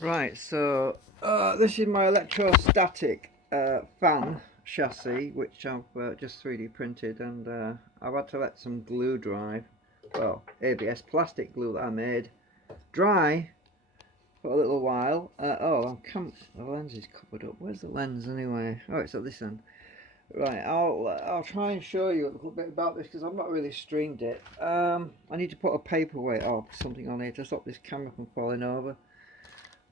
Right, so this is my electrostatic fan chassis, which I've just 3D printed, and I've had to let some glue dry, well, ABS plastic glue that I made, dry for a little while. The lens is covered up. Where's the lens anyway? Oh, it's at this end. Right, I'll try and show you a little bit about this because I've not really streamed it. I need to put a paperweight or something on it to stop this camera from falling over.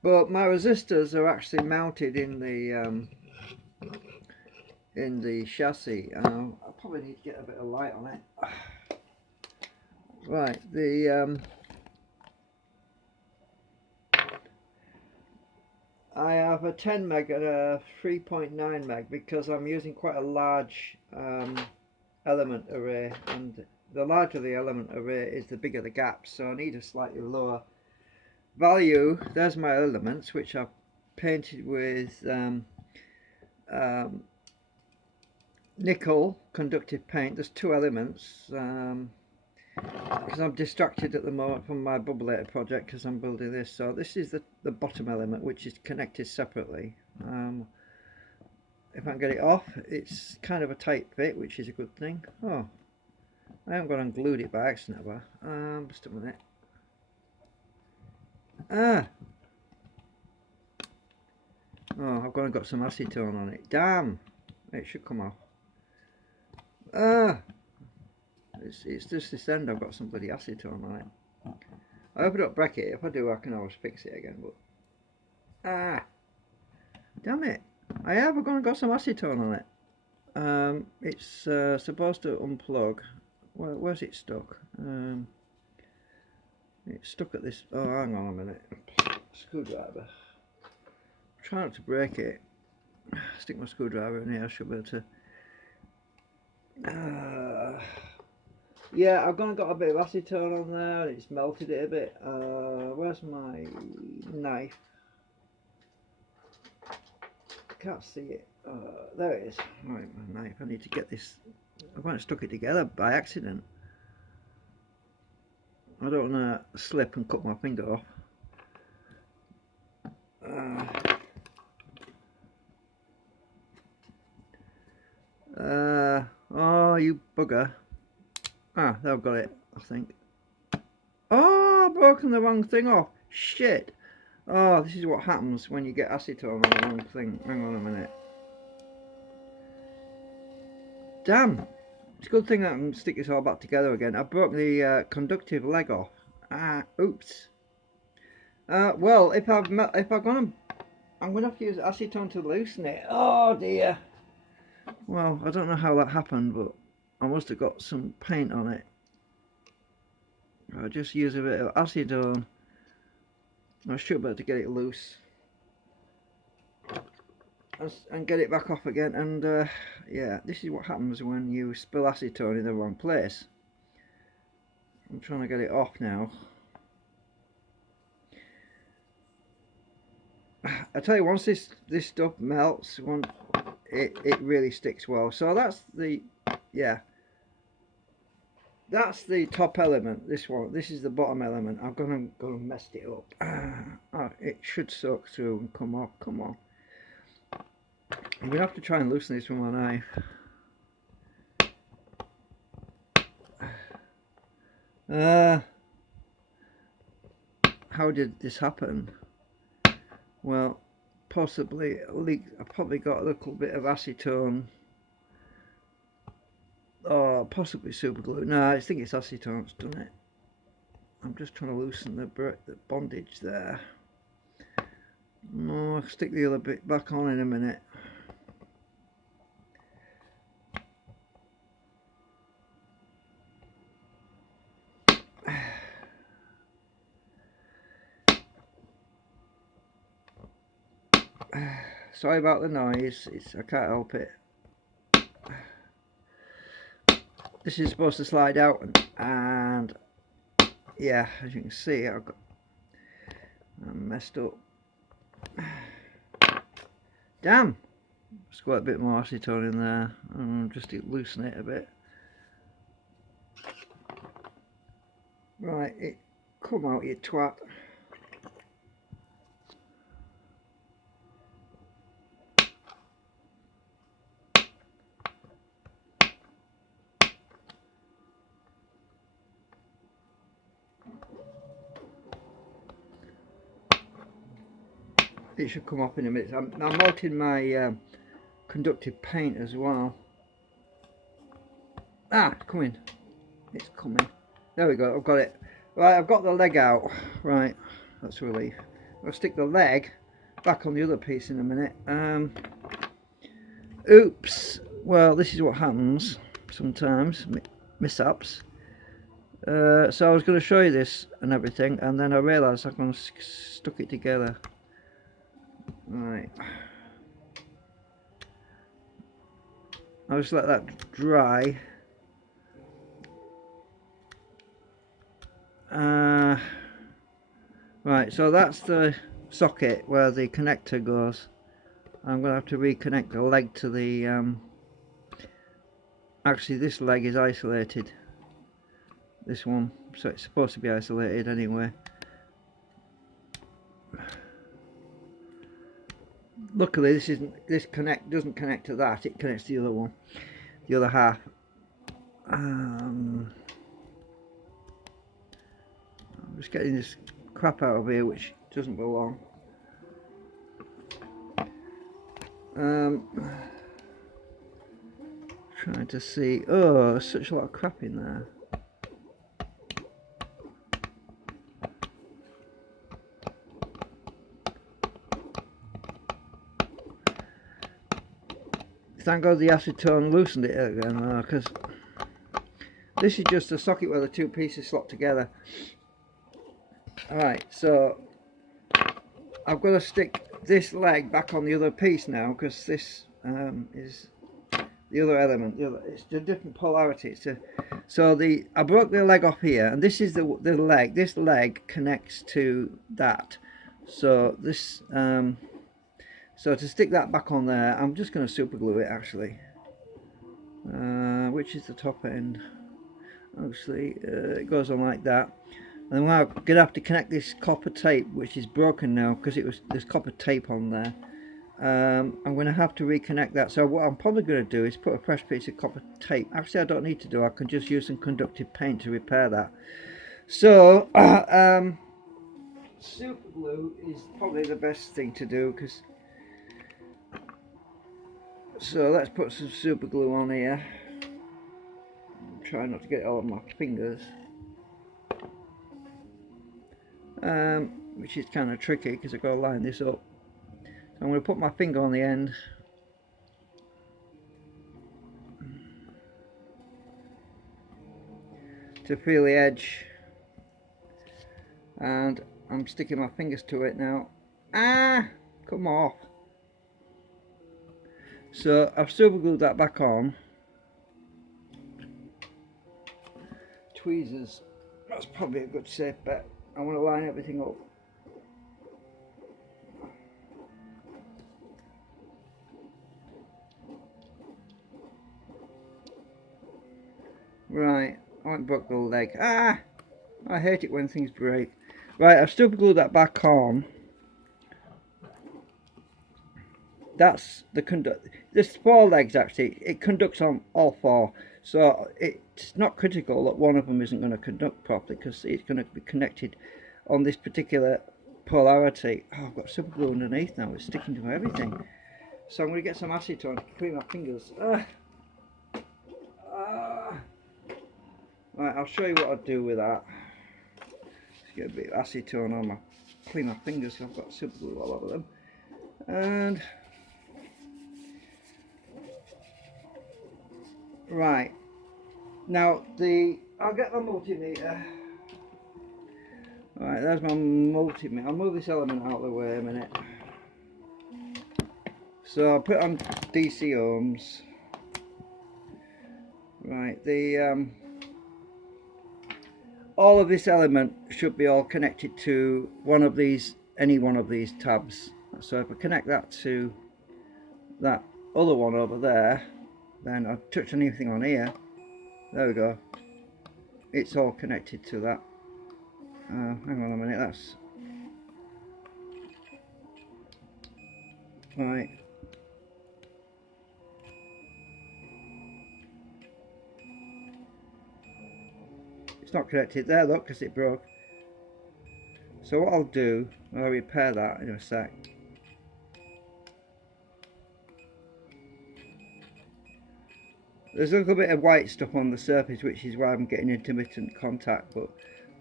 But my resistors are actually mounted in the chassis. I probably need to get a bit of light on it. Right, I have a 10 meg and a 3.9 meg because I'm using quite a large element array, and the larger the element array is the bigger the gap, so I need a slightly lower value. There's my elements, which I've painted with nickel conductive paint. There's two elements because I'm distracted at the moment from my bubbleator project because I'm building this. So this is the bottom element, which is connected separately. If I can get it off, it's kind of a tight fit, which is a good thing. Oh, I haven't gone and glued it by accident, have I? Just a minute. Oh, I've gone and got some acetone on it. Damn, it should come off. It's just this end I've got some bloody acetone on it. I hope I don't break it. If I do, I can always fix it again. But damn it! I've gone and got some acetone on it. It's supposed to unplug. Where's it stuck? It's stuck at this. Oh, hang on a minute. Screwdriver. Try not to break it. Stick my screwdriver in here. I should be able to. Yeah, I've gone and got a bit of acetone on there, and it's melted it a bit. Where's my knife? Can't see it. There it is. Right, my knife. I need to get this. I've gone and stuck it together by accident. I don't want to slip and cut my finger off. Oh, you bugger. There I've got it, I think. Oh, I've broken the wrong thing off. Shit. Oh, this is what happens when you get acetone on the wrong thing. Hang on a minute. Damn. It's a good thing I can stick this all back together again. I broke the conductive leg off. Oops. Well, if I'm gonna have to use acetone to loosen it. Oh dear. Well, I don't know how that happened, but I must have got some paint on it. I'll just use a bit of acetone. I should be able to get it loose and get it back off again. And yeah, this is what happens when you spill acetone in the wrong place. I'm trying to get it off now. I tell you, once this stuff melts, it really sticks well. So that's the that's the top element. This is the bottom element. I've gone and messed it up. It should soak through and come off. Come on. I'm gonna have to try and loosen this with my knife. How did this happen? Well, possibly a leak. I probably got a little bit of acetone. Or possibly super glue. No, I think it's acetone that's done it. I'm just trying to loosen the bondage there. No, I'll stick the other bit back on in a minute. Sorry about the noise, I can't help it. This is supposed to slide out, and yeah, as you can see, I'm messed up. Damn! Let's got a bit more acetone in there, and just to loosen it a bit. Right, come out, you twat. it should come off in a minute. I'm melting my conductive paint as well. Ah, it's coming. It's coming. There we go, I've got it. Right, I've got the leg out. Right, that's a relief. I'll stick the leg back on the other piece in a minute. Oops. Well, this is what happens sometimes. Mishaps. So I was going to show you this and everything, and then I realised I've gone stuck it together. Right. I'll just let that dry. Right, so that's the socket where the connector goes. I'm going to have to reconnect the leg to the actually this leg is isolated, this one, so it's supposed to be isolated anyway. Luckily this doesn't connect to that, it connects to the other one, the other half. I'm just getting this crap out of here which doesn't belong. Trying to see. Oh, there's such a lot of crap in there. Thank God the acetone loosened it again, because this is just a socket where the two pieces slot together. Alright, so I've got to stick this leg back on the other piece now, because this is the other element. It's a different polarity. So I broke the leg off here, and this is the leg. This leg connects to that. So this so to stick that back on there, I'm just going to super glue it actually. Which is the top end? Actually, it goes on like that. And I'm going to have to connect this copper tape, which is broken now because there's copper tape on there. I'm going to have to reconnect that. So what I'm probably going to do is put a fresh piece of copper tape. Actually, I don't need to do. I can just use some conductive paint to repair that. So super glue is probably the best thing to do, because. So let's put some super glue on here. Try not to get it all on my fingers. Which is kind of tricky because I've got to line this up. So I'm going to put my finger on the end. To feel the edge. And I'm sticking my fingers to it now. Ah! Come off. So I've super glued that back on. Tweezers. That's probably a good safe bet. I want to line everything up. Right, I went broke the leg. Ah! I hate it when things break. Right, I've super glued that back on. That's the conduct. There's 4 legs actually. It conducts on all 4. So it's not critical that one of them isn't going to conduct properly, because it's going to be connected on this particular polarity. Oh, I've got super glue underneath now. It's sticking to everything. So I'm going to get some acetone to clean my fingers. Right, I'll show you what I'll do with that. Just get a bit of acetone on my, clean my fingers, so I've got super glue all over them. And right, now I'll get my multimeter. Right, there's my multimeter. I'll move this element out of the way a minute. So I'll put on DC ohms. Right, all of this element should be all connected to one of these, any one of these tabs. So if I connect that to that other one over there, then I touch anything on here, there we go, it's all connected to that. Hang on a minute, that's right. It's not connected there, look, because it broke. So what I'll do, I'll repair that in a sec. There's a little bit of white stuff on the surface, which is why I'm getting intermittent contact, but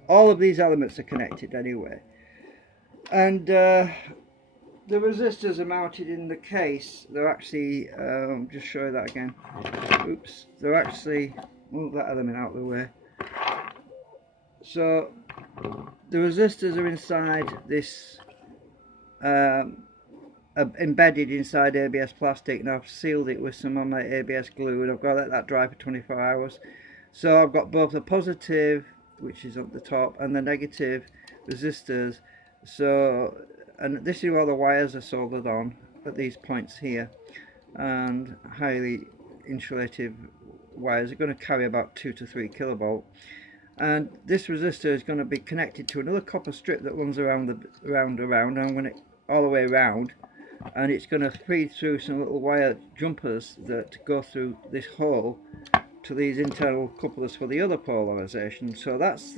all of these elements are connected anyway. And the resistors are mounted in the case. They're actually, just show you that again. Oops, they're actually, move that element out of the way. So the resistors are inside this, embedded inside ABS plastic, and I've sealed it with some of my ABS glue, and I've got to let that dry for 24 hours. So I've got both the positive, which is at the top, and the negative resistors. So, and this is where the wires are soldered on at these points here, and highly insulative wires are going to carry about 2 to 3 kilovolt. And this resistor is going to be connected to another copper strip that runs around and I'm going to all the way around, and it's going to feed through some little wire jumpers that go through this hole to these internal couplers for the other polarization. So that's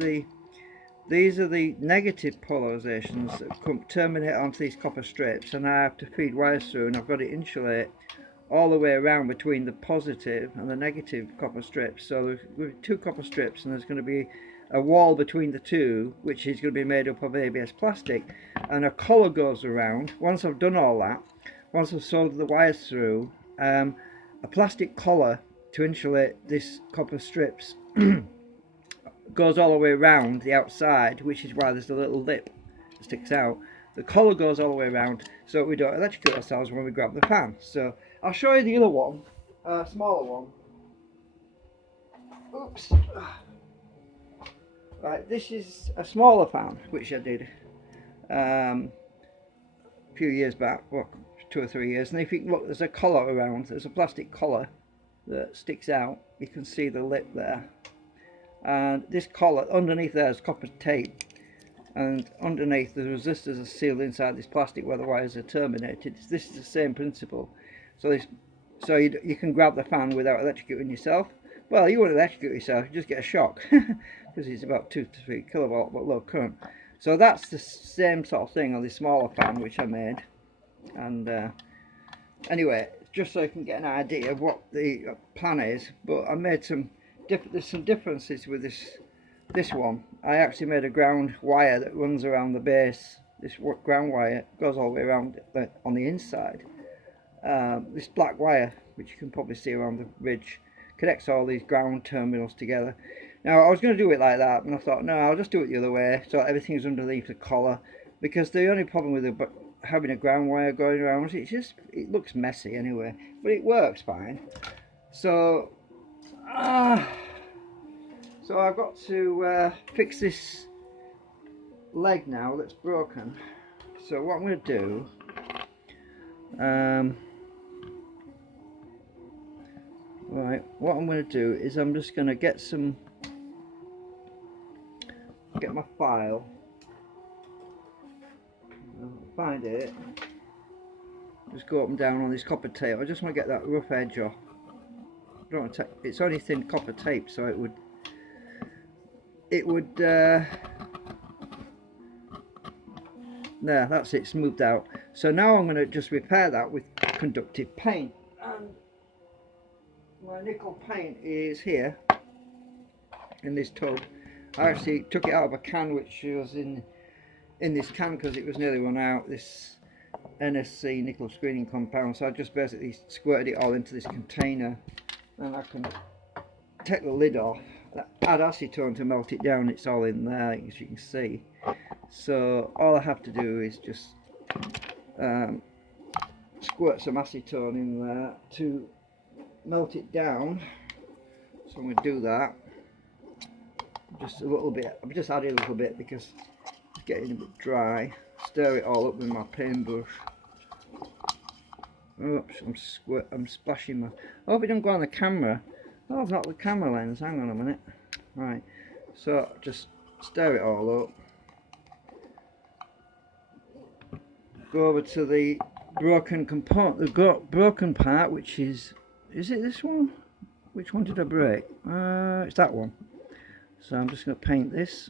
these are the negative polarizations that terminate onto these copper strips, and I have to feed wires through, and I've got to insulate all the way around between the positive and the negative copper strips. So there's 2 copper strips, and there's going to be a wall between the two, which is going to be made up of ABS plastic, and a collar goes around. Once I've done all that, once I've soldered the wires through, a plastic collar to insulate this copper strips goes all the way around the outside, which is why there's a little lip that sticks out. The collar goes all the way around so we don't electrocute ourselves when we grab the fan. So I'll show you the other one, smaller one. Oops. Right, this is a smaller fan which I did a few years back, well, 2 or 3 years. And if you look, there's a collar around. There's a plastic collar that sticks out. You can see the lip there. And this collar, underneath there is copper tape, and underneath the resistors are sealed inside this plastic where the wires are terminated. This is the same principle. So you can grab the fan without electrocuting yourself. Well, you won't electrocute yourself, you just get a shock because it's about 2 to 3 kilovolt but low current. So that's the same sort of thing on the smaller fan which I made. And anyway, just so you can get an idea of what the plan is, but I made there's some differences with this one. I actually made a ground wire that runs around the base. This ground wire goes all the way around on the inside. This black wire, which you can probably see around the ridge, connects all these ground terminals together. Now I was going to do it like that, and I thought no, I'll just do it the other way, so everything's underneath the collar, because the only problem with having a ground wire going around is it looks messy anyway, but it works fine. So so I've got to fix this leg now that's broken. So what I'm going to do, right, what I'm going to do is I'm just going to get my file, find it, just go up and down on this copper tape. I just want to get that rough edge off. I don't want to it's only thin copper tape, so it would there, that's it, smoothed out. So now I'm going to just repair that with conductive paint, and my nickel paint is here in this tub. I actually took it out of a can which was in this can because it was nearly run out, this NSC nickel screening compound. So I just basically squirted it all into this container, and I can take the lid off, add acetone to melt it down. It's all in there, as you can see. So all I have to do is just squirt some acetone in there to melt it down. So I'm going to do that. Just a little bit. I've just added a little bit because it's getting a bit dry. Stir it all up with my paintbrush. Oops, I'm splashing my... I hope it don't go on the camera. Oh, I've knocked the camera lens. Hang on a minute. Right. So just stir it all up. Go over to the broken component, the broken part, which is it this one? Which one did I break? It's that one. So I'm just going to paint this.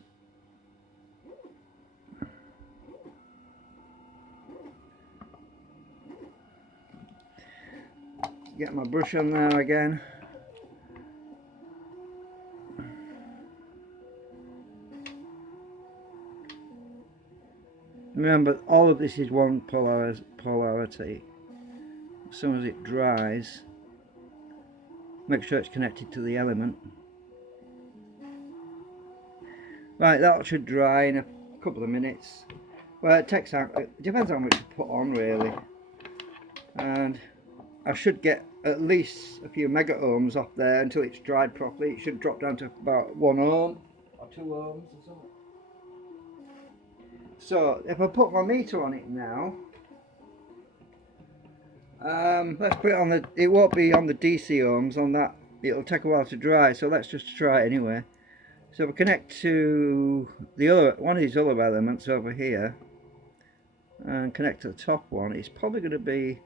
Get my brush on there again. Remember, all of this is one polarity. As soon as it dries, make sure it's connected to the element. Right, that should dry in a couple of minutes. Well, it takes out, it depends on how much you put on really. And I should get at least a few mega ohms off there until it's dried properly. It should drop down to about 1 ohm or 2 ohms or something. So if I put my meter on it now, let's put it on the, it won't be on the DC ohms on that, it'll take a while to dry, so let's just try it anyway. So we connect to the other, one of these other elements over here, and connect to the top one. It's probably going to be,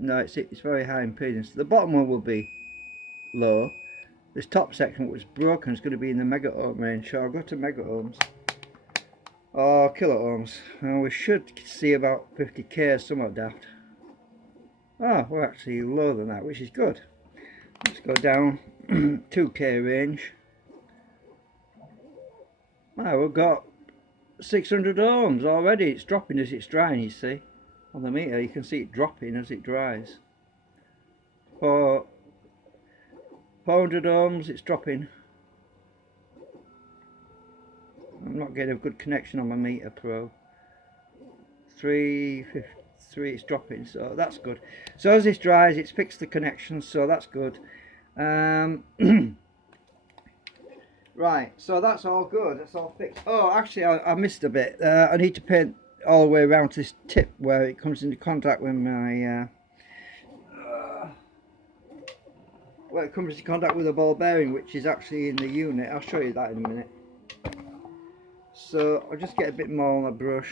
no, it's very high impedance. The bottom one will be low. This top section, which is broken, is going to be in the mega ohm range, so I'll go to mega ohms. Or kilo ohms. Well, we should see about 50k, somewhat daft. Oh, we're actually lower than that, which is good. Let's go down 2k range. Well, we've got 600 ohms already. It's dropping as it's drying, you see. On the meter, you can see it dropping as it dries. For 400 ohms, it's dropping. I'm not getting a good connection on my meter pro. 353, it's dropping, so that's good. So as this dries, it's fixed the connection, so that's good. Right, so that's all good, that's all fixed. Oh, actually, I missed a bit. I need to paint all the way around to this tip where it comes into contact with my where it comes into contact with the ball bearing, which is actually in the unit. I'll show you that in a minute. So I'll just get a bit more on a brush.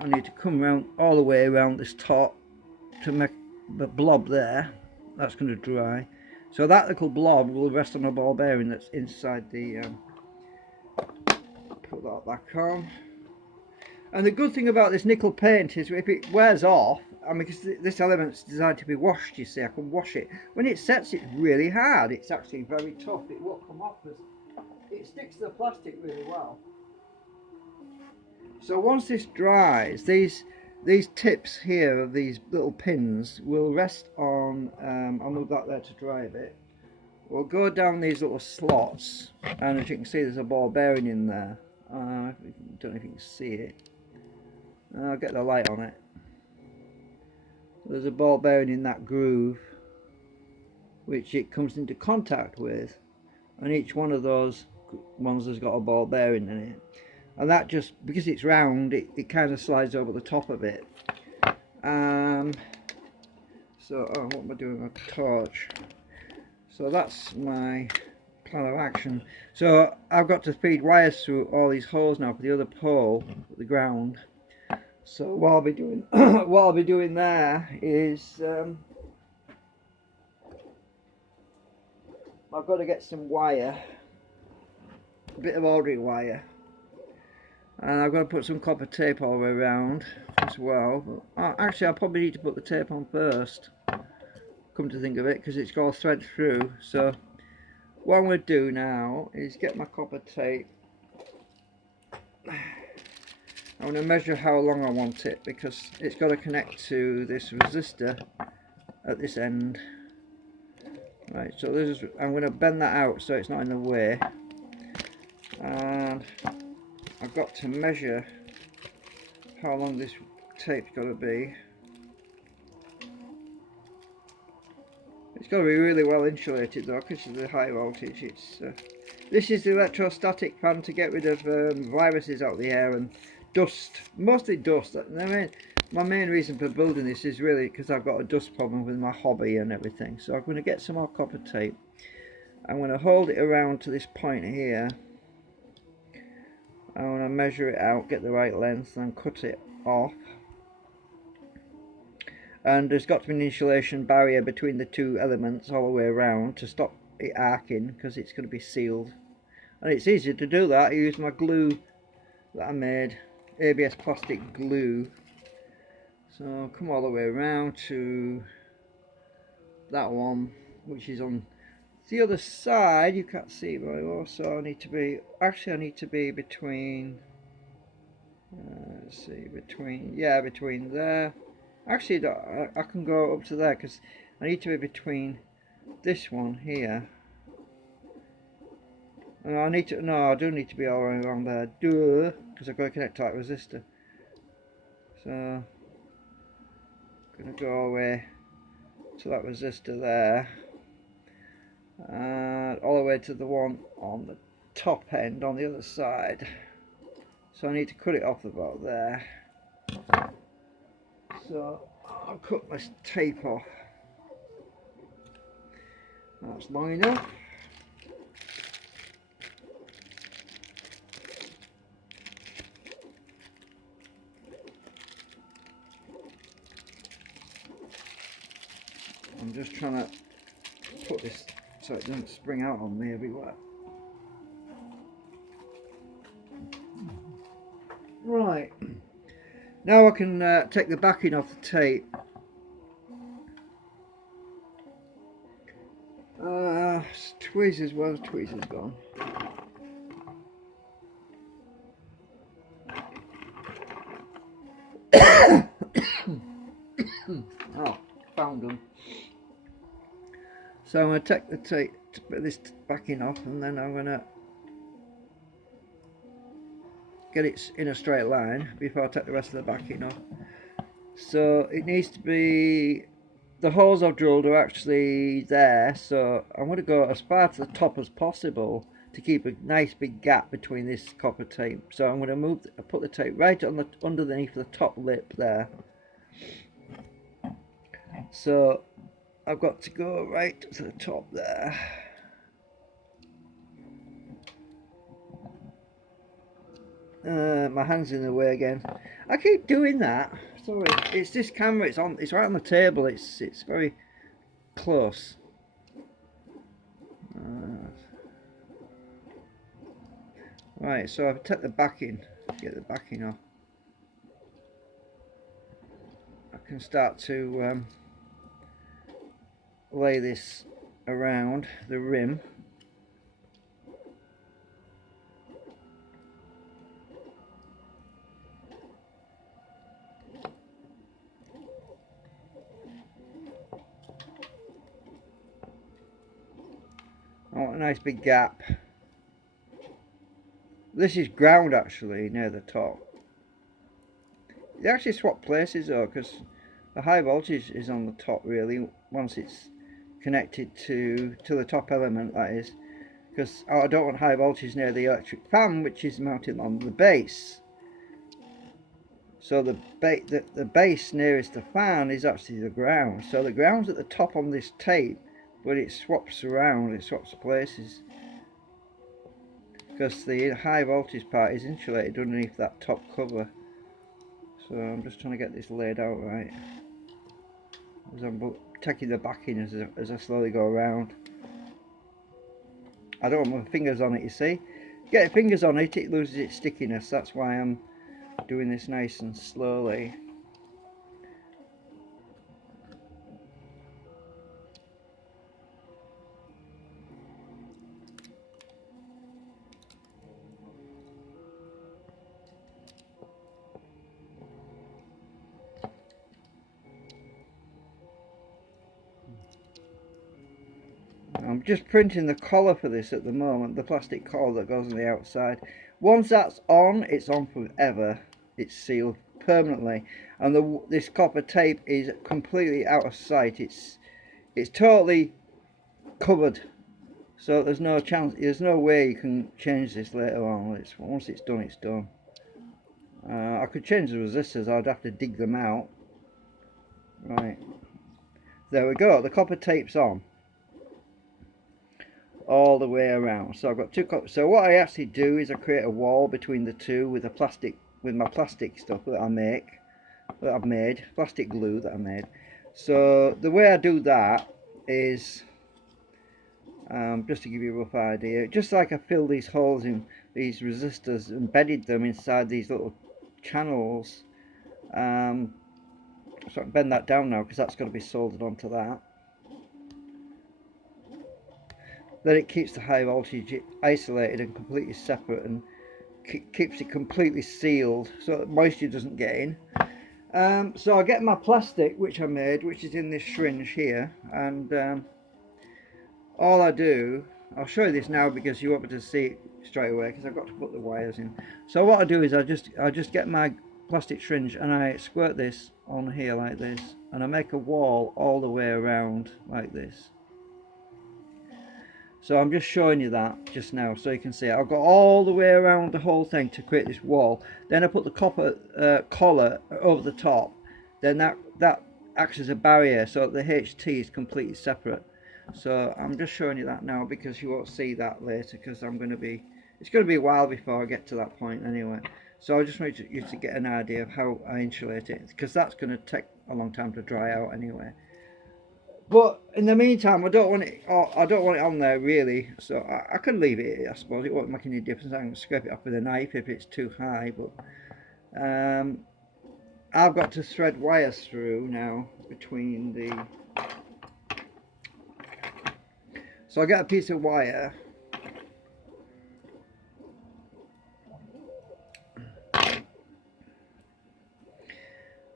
I need to come around all the way around this top to make the blob there. That's going to dry. So that little blob will rest on a ball bearing that's inside the put that back on. And the good thing about this nickel paint is if it wears off, I mean, because this element's designed to be washed, you see, I can wash it. When it sets, it's really hard. It's actually very tough. It won't come off because it sticks to the plastic really well. So once this dries, these tips here of these little pins will rest on, I'll move that there to dry a bit. We'll go down these little slots, and as you can see there's a ball bearing in there. I don't know if you can see it. I'll get the light on it. There's a ball bearing in that groove which it comes into contact with, and each one of those ones has got a ball bearing in it. And that just, because it's round, it kind of slides over the top of it. So, what am I doing with a torch? So that's my plan of action. So I've got to feed wires through all these holes now for the other pole, the ground. So what I'll be doing, what I'll be doing there is, I've got to get some wire, a bit of ordinary wire. And I've got to put some copper tape all the way around as well. But, actually, I'll probably need to put the tape on first, come to think of it, because it's got to thread through. So what I'm going to do now is get my copper tape. I'm going to measure how long I want it, because it's got to connect to this resistor at this end. Right, so this is, I'm going to bend that out so it's not in the way. And I've got to measure how long this tape's got to be. It's got to be really well insulated though, because of the high voltage. This is the electrostatic fan to get rid of viruses out of the air and dust, mostly dust. My main reason for building this is really because I've got a dust problem with my hobby and everything. So I'm going to get some more copper tape. I'm going to hold it around to this point here. I want to measure it out, get the right length, and cut it off. And there's got to be an insulation barrier between the two elements all the way around to stop it arcing, because it's going to be sealed. And it's easy to do that. I use my glue that I made, ABS plastic glue. So I'll come all the way around to that one, which is on the other side. You can't see very well, so I need to be, actually I need to be between Let's see, between there. Actually, I can go up to there because I need to be between this one here. And I need to, no, I do need to be all around there, because I've got to connect to that resistor. So, I'm going to go all the way to that resistor there, and all the way to the one on the top end on the other side. So I need to cut it off about there. So I'll cut my tape off. That's long enough. I'm just trying to put this so it doesn't spring out on me everywhere. Right, now I can take the backing off the tape. Tweezers, where's tweezers gone? Oh, found them. So I'm going to take the tape, put this backing off, and then I'm going to get it in a straight line before I take the rest of the backing off. So it needs to be, the holes I've drilled are actually there, so I'm going to go as far to the top as possible to keep a nice big gap between this copper tape. So I'm going to put the tape right on the underneath the top lip there. So I've got to go right to the top there. My hand's in the way again. I keep doing that. Sorry, it's this camera. It's right on the table. It's very close. Right, so I've taken the backing. Get the backing off. I can start to lay this around the rim. I want a nice big gap. This is ground actually near the top. They actually swap places though, because the high voltage is on the top really once it's connected to the top element, that is, because I don't want high voltage near the electric fan, which is mounted on the base. So the base nearest the fan is actually the ground. So the ground's at the top on this tape, but it swaps around, it swaps places, because the high voltage part is insulated underneath that top cover. So I'm just trying to get this laid out right as I'm taking the backing as I slowly go around. I don't want my fingers on it, you see. Get your fingers on it, it loses its stickiness. That's why I'm doing this nice and slowly. I'm just printing the collar for this at the moment, the plastic collar that goes on the outside. Once that's on, it's on forever. It's sealed permanently, and this copper tape is completely out of sight. It's totally covered, so there's no chance, there's no way you can change this later on. Once it's done, it's done. I could change the resistors, I'd have to dig them out. Right, there we go, the copper tape's on all the way around. So I've got two copies. So what I actually do is I create a wall between the two with my plastic stuff that I've made, plastic glue that I made. So the way I do that is, just to give you a rough idea, just like I fill these holes in these resistors, embedded them inside these little channels. So I can bend that down now because that's got to be soldered onto that. Then it keeps the high voltage isolated and completely separate, and keeps it completely sealed so that moisture doesn't get in. So I get my plastic, which I made, which is in this syringe here, and all I do, I'll show you this now because you won't be able to see it straight away because I've got to put the wires in. So what I do is I just get my plastic syringe and I squirt this on here like this, and I make a wall all the way around like this. So I'm just showing you that just now so you can see it. I've got all the way around the whole thing to create this wall. Then I put the copper collar over the top. Then that acts as a barrier so that the HT is completely separate. So I'm just showing you that now because you won't see that later because it's going to be a while before I get to that point anyway. So I just want you to get an idea of how I insulate it because that's going to take a long time to dry out anyway. But in the meantime, I don't want it on there really, so I can leave it. I suppose it won't make any difference. I can scrape it off with a knife if it's too high. But I've got to thread wires through now between the. So I get a piece of wire.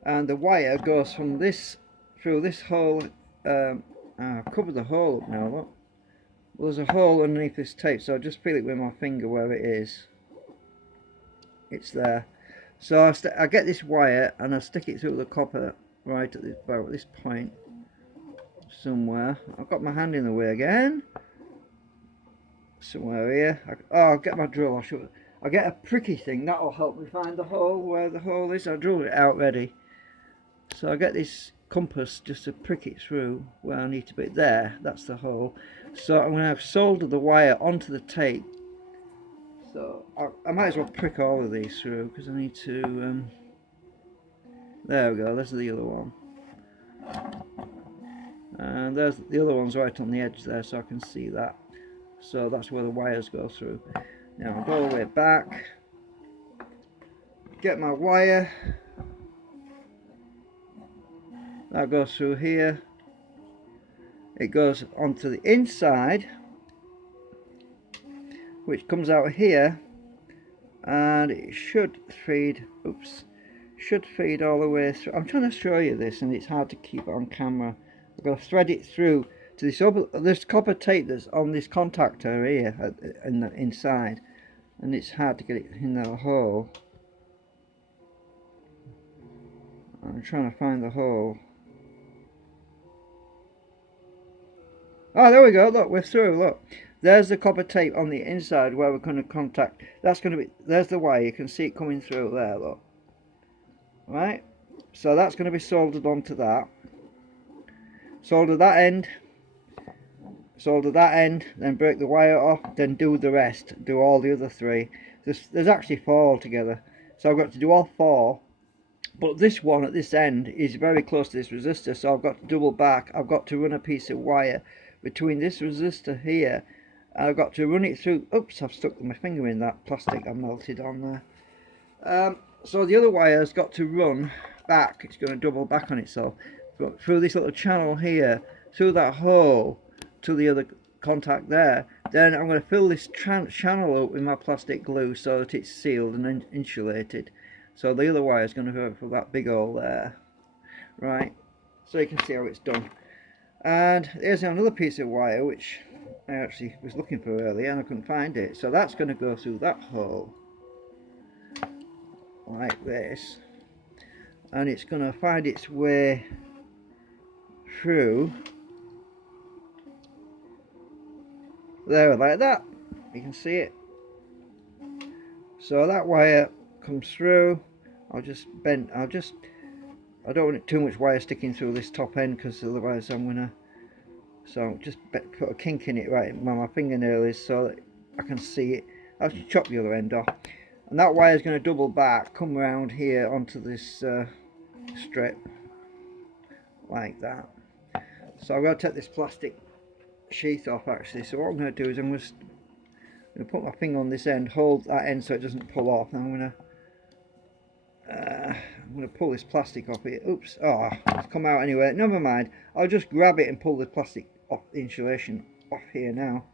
And the wire goes from this through this hole. I've covered the hole up now, look. There's a hole underneath this tape, so I just feel it with my finger where it is. It's there. So I get this wire and I stick it through the copper right at about this point somewhere. I've got my hand in the way again. Somewhere here. I'll get my drill. I'll get a pricky thing. That'll help me find the hole where the hole is. I drilled it out ready. So I get this compass just to prick it through where I need to be. There, that's the hole. So I'm going to solder the wire onto the tape. So I might as well prick all of these through because I need to. There we go. There's the other one, and there's the other one's right on the edge there, so I can see that. So that's where the wires go through. Now I'll go all the way back. Get my wire. That goes through here. It goes onto the inside, which comes out here, and it should feed. Oops, should feed all the way through. I'm trying to show you this, and it's hard to keep it on camera. I've got to thread it through to this copper tape that's on this contactor here in the inside, and it's hard to get it in the hole. I'm trying to find the hole. Oh, there we go. Look, we're through. Look, there's the copper tape on the inside where we're going to contact. That's going to be. There's the wire. You can see it coming through there. Look. Right. So that's going to be soldered onto that. Solder that end. Solder that end. Then break the wire off. Then do the rest. Do all the other three. There's actually 4 altogether. So I've got to do all 4. But this one at this end is very close to this resistor. So I've got to double back. I've got to run a piece of wire between this resistor here, and I've got to run it through. Oops, I've stuck my finger in that plastic I melted on there. So the other wire's got to run back. It's going to double back on itself through this little channel here, through that hole to the other contact there. Then I'm going to fill this channel up with my plastic glue so that it's sealed and insulated. So the other wire is going to go for that big hole there, right? So you can see how it's done. And here's another piece of wire which I actually was looking for earlier and I couldn't find it. So that's going to go through that hole like this, and it's going to find its way through there like that. You can see it. So that wire comes through. I don't want too much wire sticking through this top end because otherwise I'm gonna. So just put a kink in it right where my fingernail is so that I can see it. I'll just chop the other end off, and that wire is going to double back, come around here onto this strip like that. So I'm going to take this plastic sheath off actually. So what I'm going to do is I'm going to put my finger on this end, hold that end so it doesn't pull off, and I'm going to pull this plastic off here. Oops, oh, it's come out anyway. Never mind. I'll just grab it and pull the plastic off, the insulation off here now,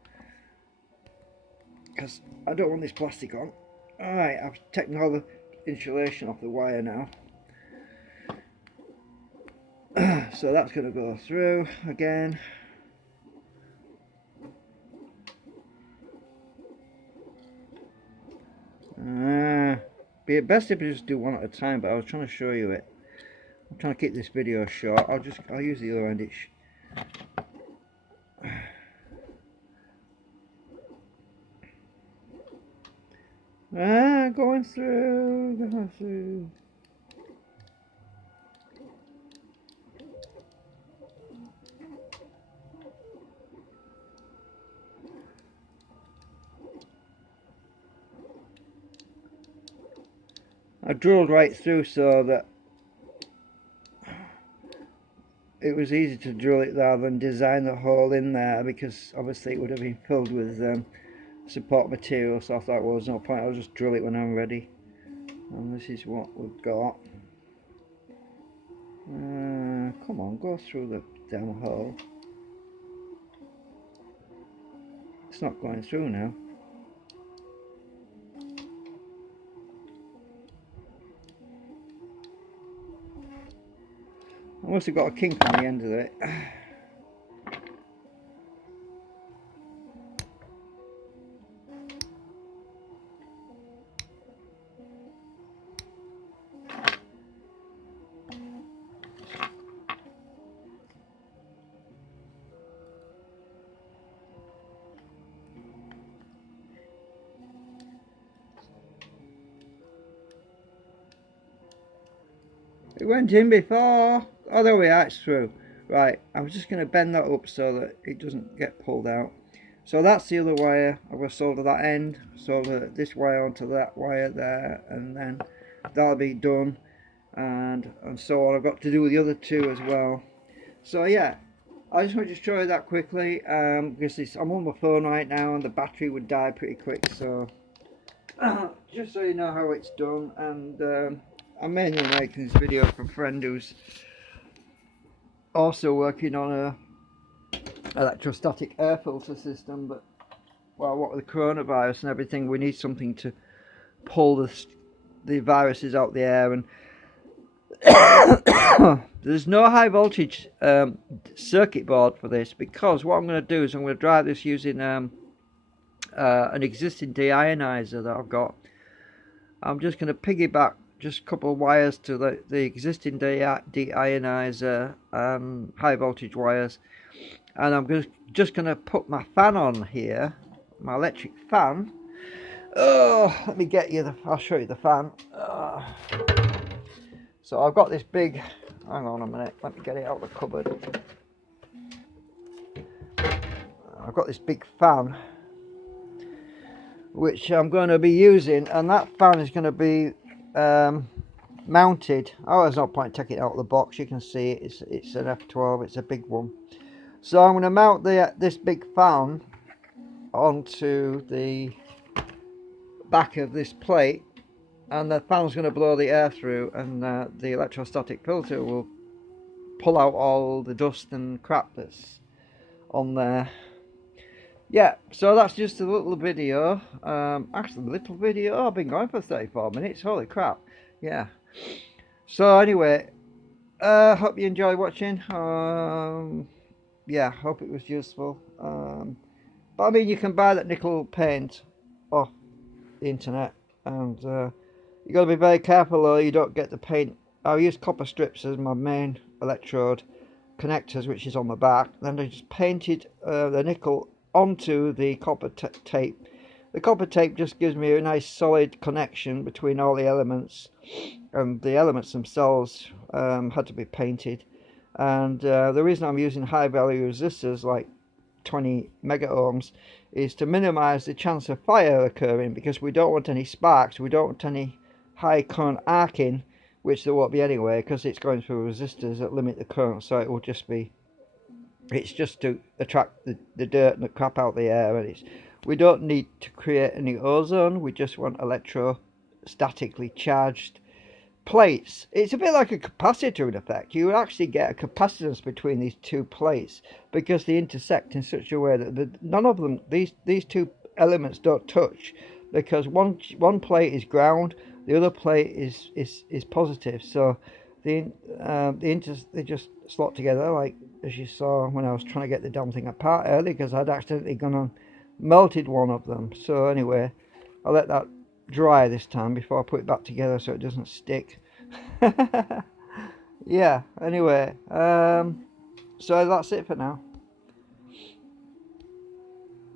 because I don't want this plastic on. Alright, I've taken all the insulation off the wire now. So that's going to go through again. Be best if you just do one at a time, but I was trying to show you it. I'm trying to keep this video short. I'll use the other end. Going through. I drilled right through so that it was easy to drill it rather than design the hole in there, because obviously it would have been filled with support material, so I thought, well, there's no point, I'll just drill it when I'm ready. And this is what we've got. Come on, go through the damn hole. It's not going through now. I must have got a kink on the end of it. It went in before. Oh, there we are, it's through. Right, I'm just going to bend that up so that it doesn't get pulled out. So that's the other wire. I will solder that end, solder this wire onto that wire there, and then that'll be done. And so on. I've got to do the other two as well. So yeah, I just want to show you that quickly, because I'm on my phone right now and the battery would die pretty quick. So just so you know how it's done. And I'm mainly making this video for a friend who's also working on a electrostatic air filter system, but well, what with the coronavirus and everything, we need something to pull the viruses out the air. And there's no high voltage circuit board for this, because what I'm going to do is I'm going to drive this using an existing deionizer that I've got. I'm just going to piggyback just a couple of wires to the existing deionizer, high voltage wires, and I'm just going to put my fan on here, my electric fan. Oh, let me get you I'll show you the fan. So I've got this big, hang on a minute, let me get it out of the cupboard. I've got this big fan which I'm going to be using, and that fan is going to be mounted. Oh, there's no point taking it out of the box. You can see it's an F12. It's a big one. So I'm going to mount this big fan onto the back of this plate, and the fan's going to blow the air through, and the electrostatic filter will pull out all the dust and crap that's on there. Yeah, so that's just a little video. Actually, a little video. Oh, I've been going for 34 minutes. Holy crap. Yeah. So anyway, hope you enjoy watching. Yeah, hope it was useful. But I mean, you can buy that nickel paint off the internet, and you got to be very careful though you don't get the paint. I use copper strips as my main electrode connectors, which is on the back. Then I just painted the nickel onto the copper tape. The copper tape just gives me a nice solid connection between all the elements, and the elements themselves had to be painted. And the reason I'm using high value resistors like 20 mega ohms is to minimize the chance of fire occurring, because we don't want any sparks, we don't want any high current arcing, which there won't be anyway because it's going through resistors that limit the current. So it will just be, it's just to attract the dirt and the crap out the air, and we don't need to create any ozone. We just want electrostatically charged plates. It's a bit like a capacitor in effect. You would actually get a capacitance between these two plates because they intersect in such a way that none of them, these two elements don't touch, because one plate is ground, the other plate is positive. So they just slot together, like as you saw when I was trying to get the damn thing apart earlier, because I'd accidentally gone and melted one of them. So anyway, I'll let that dry this time before I put it back together so it doesn't stick. Yeah, anyway, so that's it for now.